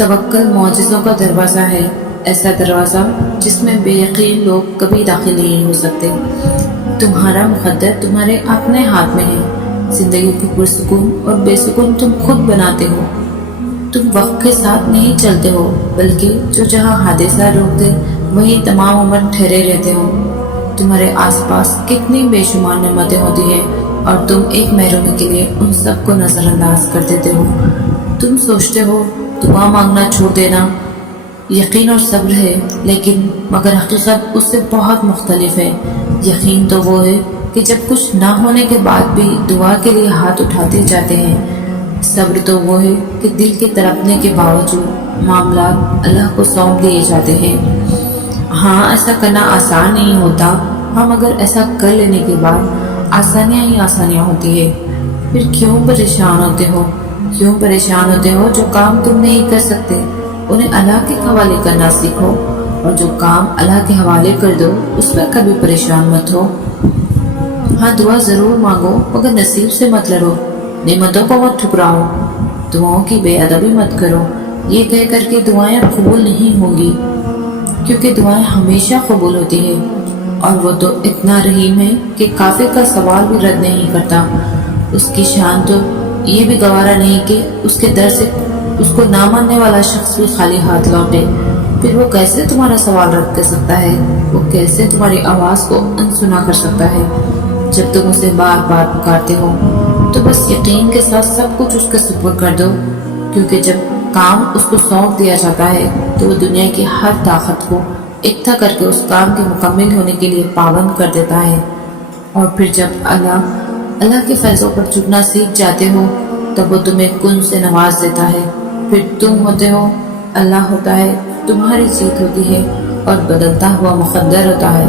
توکل معجزوں کا دروازہ ہے، ایسا دروازہ جس میں بے یقین لوگ کبھی داخل نہیں ہو سکتے۔ تمہارا مقدر تمہارے اپنے ہاتھ میں ہے، زندگی کو پرسکون اور بے سکون تم خود بناتے ہو۔ تم وقت کے ساتھ نہیں چلتے ہو، بلکہ جو جہاں حادثہ روک دے وہیں تمام عمر ٹھہرے رہتے ہو۔ تمہارے آس پاس کتنی بے شمار نعمتیں ہوتی ہیں اور تم ایک محرومی کے لیے ان سب کو نظر انداز کر دیتے ہو۔ تم سوچتے ہو دعا مانگنا چھوڑ دینا یقین اور صبر ہے، لیکن مگر حقیقت اس سے بہت مختلف ہے۔ یقین تو وہ ہے کہ جب کچھ نہ ہونے کے بعد بھی دعا کے لیے ہاتھ اٹھاتے جاتے ہیں۔ صبر تو وہ ہے کہ دل کے تڑپنے کے باوجود معاملات اللہ کو سونپ دیے جاتے ہیں۔ ہاں، ایسا کرنا آسان نہیں ہوتا، ہاں مگر ایسا کر لینے کے بعد آسانیاں ہی آسانیاں ہوتی ہے۔ پھر کیوں پریشان ہوتے ہو؟ کیوں پریشان ہوتے ہو؟ جو کام تم نہیں کر سکتے انہیں اللہ کے حوالے کرنا سیکھو، اور جو کام اللہ کے حوالے کر دو اس پر کبھی پریشان مت ہو۔ ہاں، دعا ضرور مانگو مگر نصیب سے مت لڑو، نعمتوں کو مت ٹھکراؤ، دعاؤں کی بے ادبی مت کرو یہ کہہ کر کے دعائیں قبول نہیں ہوں گی، کیونکہ دعائیں ہمیشہ قبول ہوتی ہے، اور وہ تو اتنا رحیم ہے کہ کافر کا سوال بھی رد نہیں کرتا۔ اس کی شان تو یہ بھی گوارا نہیں کہ اس کے در سے اس کو نہ ماننے والا شخص بھی خالی ہاتھ لوٹے۔ پھر وہ کیسے تمہارا سوال رد کر سکتا ہے؟ وہ کیسے تمہاری آواز کو انسنا کر سکتا ہے؟ جب تم اسے بار بار پکارتے ہو تو بس یقین کے ساتھ سب کچھ اس کے سپرد کر دو، کیونکہ جب کام اس کو سونپ دیا جاتا ہے تو وہ دنیا کی ہر طاقت کو اکٹھا کر کے اس کام کے مکمل ہونے کے لیے پابند کر دیتا ہے۔ اور پھر جب اللہ کے فیضوں پر جھکنا سیکھ جاتے ہو تب وہ تمہیں کن سے نواز دیتا ہے۔ پھر تم ہوتے ہو، اللہ ہوتا ہے، تمہاری جیت ہوتی ہے اور بدلتا ہوا مقدر ہوتا ہے۔